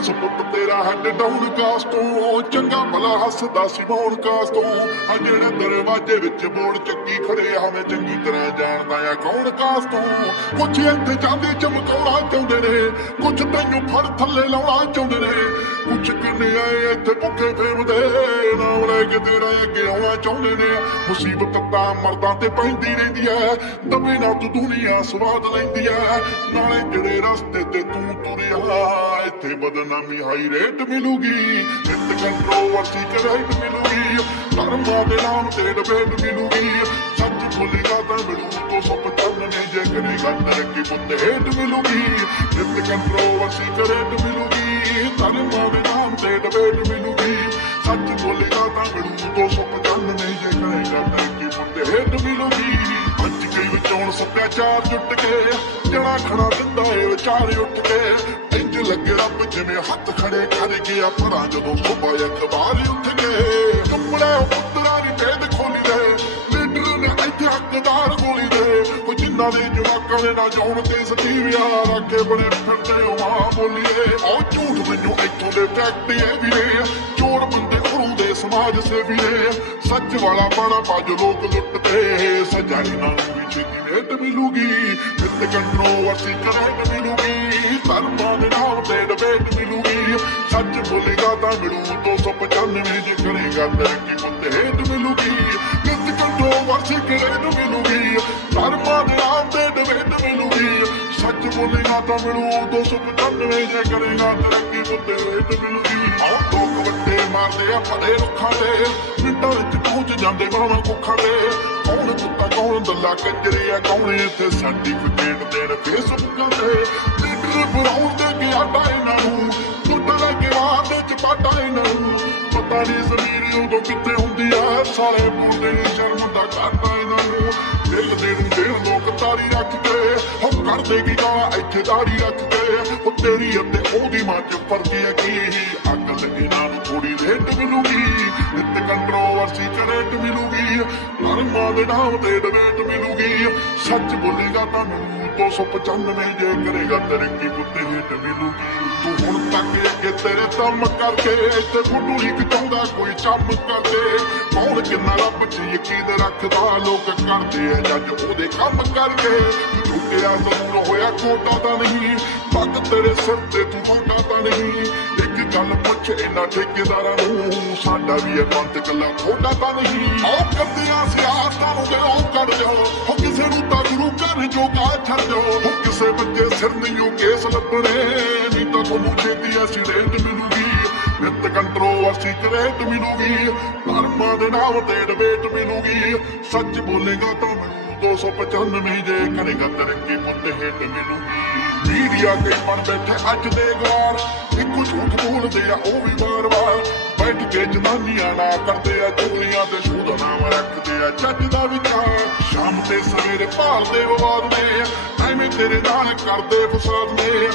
ਦੱਸ ਪੁੱਤ ਤੇਰਾ ਹੈਡ ਡਾਊਨ ਕਾਸ ਤੋਂ ਚੰਗਾ ਭਲਾ ਹੱਸਦਾ ਸੀ ਮੌਨ ਕਾਸ ਤੋਂ ਆ ਜਿਹੜੇ ਦਰਵਾਜ਼ੇ ਵਿੱਚ ਬੋੜ ਚੱਕੀ ਖੜੇ ਹਵੇਂ ਚੰਗੀ ਤਰ੍ਹਾਂ ਜਾਣਦਾ ਆ ਕੌਣ ਕਾਸ ਤੋਂ ਕੁਛ ਇੱਥੇ ਜਾਂਦੇ ਚਮਕਾਉਣਾ ਚਾਹੁੰਦੇ ਨੇ ਕੁਛ ਤੈਨੂੰ ਫੜ ਥੱਲੇ ਲਾਉਣਾ ਚਾਹੁੰਦੇ ਨੇ ਕੁਛ ਕਿੰਨੇ ਆਏ ਇੱਥੇ ਭੁੱਖੇ ਫੇਮਦੇ ਨਾਮ ਲੈ ਕੇ ਤੇਰਾ ਅੱਗੇ ਆਉਣਾ ਚਾਹੁੰਦੇ ਨੇ ਮੁਸੀਬਤ ਤਾਂ ਮਰਦਾਂ ਤੇ ਪੈਂਦੀ ਰਹਿੰਦੀ ਐ ਦਬੇ ਨਾਲ ਤੂੰ ਦੁਨੀਆ ਸਵਾਦ ਲੈਂਦੀ ਐ ਨਾਲੇ ਜਿਹੜੇ ਰਸਤੇ ਤੇ ਤੂੰ ਤੁਰਿਆ ਇੱਥੇ ਬਦਨਾਮੀ ਹਾਈ ਰੇਟ ਮਿਲੂਗੀ ਇੱਥੇ ਕੰਟਰੋਵਰਸੀ ਕਰੇਟ ਮਿਲੂਗੀ ਧਰਮਾਂ ਦੇ ਨਾਮ ਤੇ ਡਿਬੇਟ ਮਿਲੂਗੀ ਸੱਚ ਬੋਲੇਗਾ ਤਾਂ ਮਿਲੂ 295 ਜੇ ਕਰੇਗਾ ਤਰੱਕੀ ਪੁੱਤ ਹੇਟ ਮਿਲੂਗੀ ਇੱਥੇ ਕੰਟਰੋਵਰਸੀ ਕਰੇਟ ਮਿਲੂਗੀ ਧਰਮਾਂ ਦੇ ਨਾਮ ਤੇ ਡਿਬੇਟ ਮਿਲੂਗੀ ਸੱਚ ਬੋਲੇਗਾ ਤਾਂ ਮਿਲੂ 295 ਜੇ ਕਰੇਗਾ ਤਰੱਕੀ ਪੁੱਤ ਹੇਟ ਮਿਲੂਗੀ ਅੱਜ ਕਈ ਵਿਚੋਂ ਸੱਭਿਆਚਾਰ ਜੁੱਟ ਕੇ ਜਣਾ ਖੜਾ ਦਿੰਦਾ ਏ ਵਿਚਾਰ ਉੱਠ ਕੇ ਇੰਜ ਲੱਗੇ ਰੱਬ ਜਿਵੇਂ ਹੱਥ ਖੜੇ ਕਰ ਗਿਆ ਭਰਾ ਜਦੋਂ ਸੁਬਾ ਅਖਬਾਰ ਉੱਠ ਕੇ ਕੱਪੜੇ ਪੁੱਤਰਾਂ ਦੀ ਭੇਦ ਖੋਲੀ ਦੇ ਲੀਡਰ ਨੇ ਇੱਥੇ ਹੱਕਦਾਰ ਗੋਲੀ ਦੇ ਉਹ ਜਿਨ੍ਹਾਂ ਦੇ ਜਵਾਕਾਂ ਦੇ ਨਾ ਜਾਣ ਤੇ ਸਤੀ ਵਿਆਹ ਰੱਖੇ ਬਣੇ ਫਿਰਦੇ ਉਹ ਮਾਂ ਬੋਲੀਏ ਉਹ ਝੂਠ ਮੈਨੂੰ ਇੱਥੋਂ ਦੇ ਫੈਕਟ ਇਹ ਵੀ ਨੇ ਚੋਰ ਬੰਦੇ ਘਰੋਂ ਦੇ ਸਮਾਜ ਸੇਵੀ ਨੇ ਸੱਚ ਵਾਲਾ ਬਾਣਾ ਪਾ ਲੋਕ ਲੁੱਟਦੇ ਸਜ਼ਾ ਇਹਨਾਂ ਨੂੰ ਵੀ ਛੇਤੀ ਰੇਟ ਮਿਲੂਗੀ ਇੱਥੇ ਕੰਟਰੋਵਰਸੀ ਕਰੇਟ ਮਿਲੂਗੀ ਧਰਮਾਂ ਦੇ ਨਾਮ ਤੇ ਡਿਬੇਟ ਮਿਲੂਗੀ ਸੱਚ ਬੋਲੇਗਾ ਤਾਂ ਮਿਲੂ 295 ਜੇ ਕਰੇਗਾ ਤਰੱਕੀ ਪੁੱਤ ਹੇਟ ਮਿਲੂਗੀ ਇੱਥੇ ਕੰਟਰੋਵਰਸੀ ਕਰੇਟ ਮਿਲੂਗੀ ਧਰਮਾਂ ਦੇ ਨਾਮ ਤੇ ਡਿਬੇਟ ਮਿਲੂਗੀ ਸੱਚ ਬੋਲੇਗਾ ਤਾਂ ਮਿਲੂ 295 ਜੇ ਕਰੇਗਾ ਤਰੱਕੀ ਪੁੱਤ ਹੇਟ ਮਿਲੂਗੀ ਆਹ ਲੋਕ ਵੱਡੇ ਮਾਰਦੇ ਆ ਫੜੇ ਰੁੱਖਾਂ ਦੇ ਪਿੰਡਾਂ ਵਿੱਚ ਪਹੁੰਚ ਜਾਂਦੇ ਬਾਹਾਂ ਕੁੱਖਾਂ ਦੇ ਕੌਣ ਕੁੱਤਾ ਕੌਣ ਦੱਲਾ ਕੰਜਰੀ ਆ ਕੌਣ ਇੱਥੇ ਸਰਟੀਫਿਕੇਟ ਦੇਣ ਫੇਸਬੁੱਕਾਂ ਤੇ ਲੀਡਰ ਬਣਾਉਣ ਦੇ ਗਿਆ ਇਹਨਾਂ ਨੂੰ ਟੁੱਟ ਲੱਗੇ ਰਾਹ ਦੇ ਚਪਾਟਾ ਇਹਨਾਂ ਨੂੰ ਪਤਾ ਨਹੀਂ ਜ਼ਮੀਰ ਉਦੋਂ ਕਿੱਥੇ ਹੁੰਦੀ ਆ ਸਾਰੇ ਬੋਲਦੇ ਨੇ ਸ਼ਰਮ ਦਾ ਘਾਟਾ ਇਹਨਾਂ ਨੂੰ ਦਿਲ ਦੇ ਨੂੰ ਦੇਣ ਲੋਕ ਤਾਰੀ ਰੱਖ ਕੇ ਹਮ ਕਰਦੇ ਕੀ ਗਾਲਾਂ ਇੱਥੇ ਦਾੜੀ ਰੱਖ ਕੇ ਉਹ ਤੇਰੀ ਅਤੇ ਉਹਦੀ ਮਾਂ ਚ ਫਰਕ ਹੈ ਕੀ ਅਕਲ ਇਹਨਾਂ ਨੂੰ ਥੋੜੀ ਰੇਟ ਮਿਲੂਗੀ ਇੱਥੇ ਕੰਟਰੋਵਰਸੀ ਕਰੇਟ ਮਿਲੂਗੀ ਧਰਮਾਂ ਦੇ ਨਾਮ ਤੇ ਡਿਬੇਟ ਮਿਲੂਗੀ ਸੱਚ ਬੋਲੇਗਾ ਤਾਂ ਮਿਲੂ 295 ਜੇ ਕਰੇਗਾ ਤਰੱਕੀ ਪੁੱਤੇ ਹੇਟ ਮਿਲੂਗੀ ਤੂੰ ਹੁਣ ਤੱਕ ਅੱਗੇ ਤੇਰੇ ਦਮ ਕਰਕੇ ਇੱਥੇ ਫੁੱਟੂ ਇੱਕ ਚਾਹੁੰਦਾ ਕੋਈ ਚੰਮ ਕਰਦੇ ਕੌਣ ਕਿੰਨਾ ਰੱਬ ਚ ਯਕੀਨ ਰੱਖਦਾ ਲੋਕ ਕਰਦੇ ਆ ਜੱਜ ਉਹਦੇ ਕੰਮ ਕਰਕੇ ਟੁੱਟਿਆ ਜ਼ਰੂਰ ਹੋਇਆ ਕੋਟਾ ਤਾਂ ਨਹੀਂ ਪੱਗ ਤੇਰੇ ਸਿਰ ਤੇ ਤੂੰ ਮੋਟਾ ਤਾਂ ਨਹੀਂ ਇੱਕ ਗੱਲ ਪੁੱਛ ਇਹਨਾਂ ਠੇਕੇਦਾਰਾਂ ਨੂੰ ਸਾਡਾ ਵੀ ਅਕਾਊਂਟ ਕੱਲਾ ਖੋਟਾ ਤਾਂ ਨਹੀਂ ਉਹ ਕਰਦੀਆਂ ਸਿਆਸਤਾਂ ਨੂੰ ਦਿਲੋਂ ਕੱਢ ਜਾਓ ਉਹ ਕਿਸੇ ਨੂੰ ਤਾਂ ਗੁਰੂ ਘਰ ਜੋਗਾ ਛੱਡ ਜਾਓ ਉਹ ਕਿਸੇ ਬੱਚੇ ਸਿਰ ਨਹੀਂ ਕੇਸ ਲੱਭਣੇ ਨਹੀਂ ਤਾਂ ਤੁਹਾਨੂੰ ਛੇਤੀ ਐਸੀ ਰੇਟ ਮਿਲੂਗੀ ਨਿੱਤ ਕੰਟਰੋਵਰਸੀ ਕਰੇਟ ਮਿਲੂਗੀ ਧਰਮਾਂ ਦੇ ਨਾਮ ਤੇ ਡਿਬੇਟ ਮਿਲੂਗੀ ਸੱਚ ਬੋਲੇਗਾ ਤਾਂ ਮਿਲੂ 295 ਜੇ ਕਰੇਗਾ ਤਰੱਕੀ ਪੁੱਤ ਹੇਟ ਮਿਲੂਗੀ ਮੀਡੀਆ ਕਈ ਬਣ ਬੈਠੇ ਅੱਜ ਦੇ ਗੌਰ ਇੱਕੋ ਝੂਠ ਬੋਲਦੇ ਆ ਉਹ ਵੀ ਵਾਰ-ਵਾਰ ਬੈਠ ਕੇ ਜਨਾਨੀਆਂ ਨਾ ਕਰਦੇ ਆ ਚੁਗਲੀਆਂ ਤੇ ਸ਼ੂਦ ਨਾਮ ਰੱਖਦੇ ਆ ਜੱਜ ਦਾ ਵਿਚਾਰ ਸ਼ਾਮ ਤੇ ਸਵੇਰੇ ਭਾਲਦੇ ਵਿਵਾਦ ਨੇ ਐਵੇਂ ਤੇਰੇ ਨਾਲ ਕਰਦੇ ਫਸਾਦ ਨੇ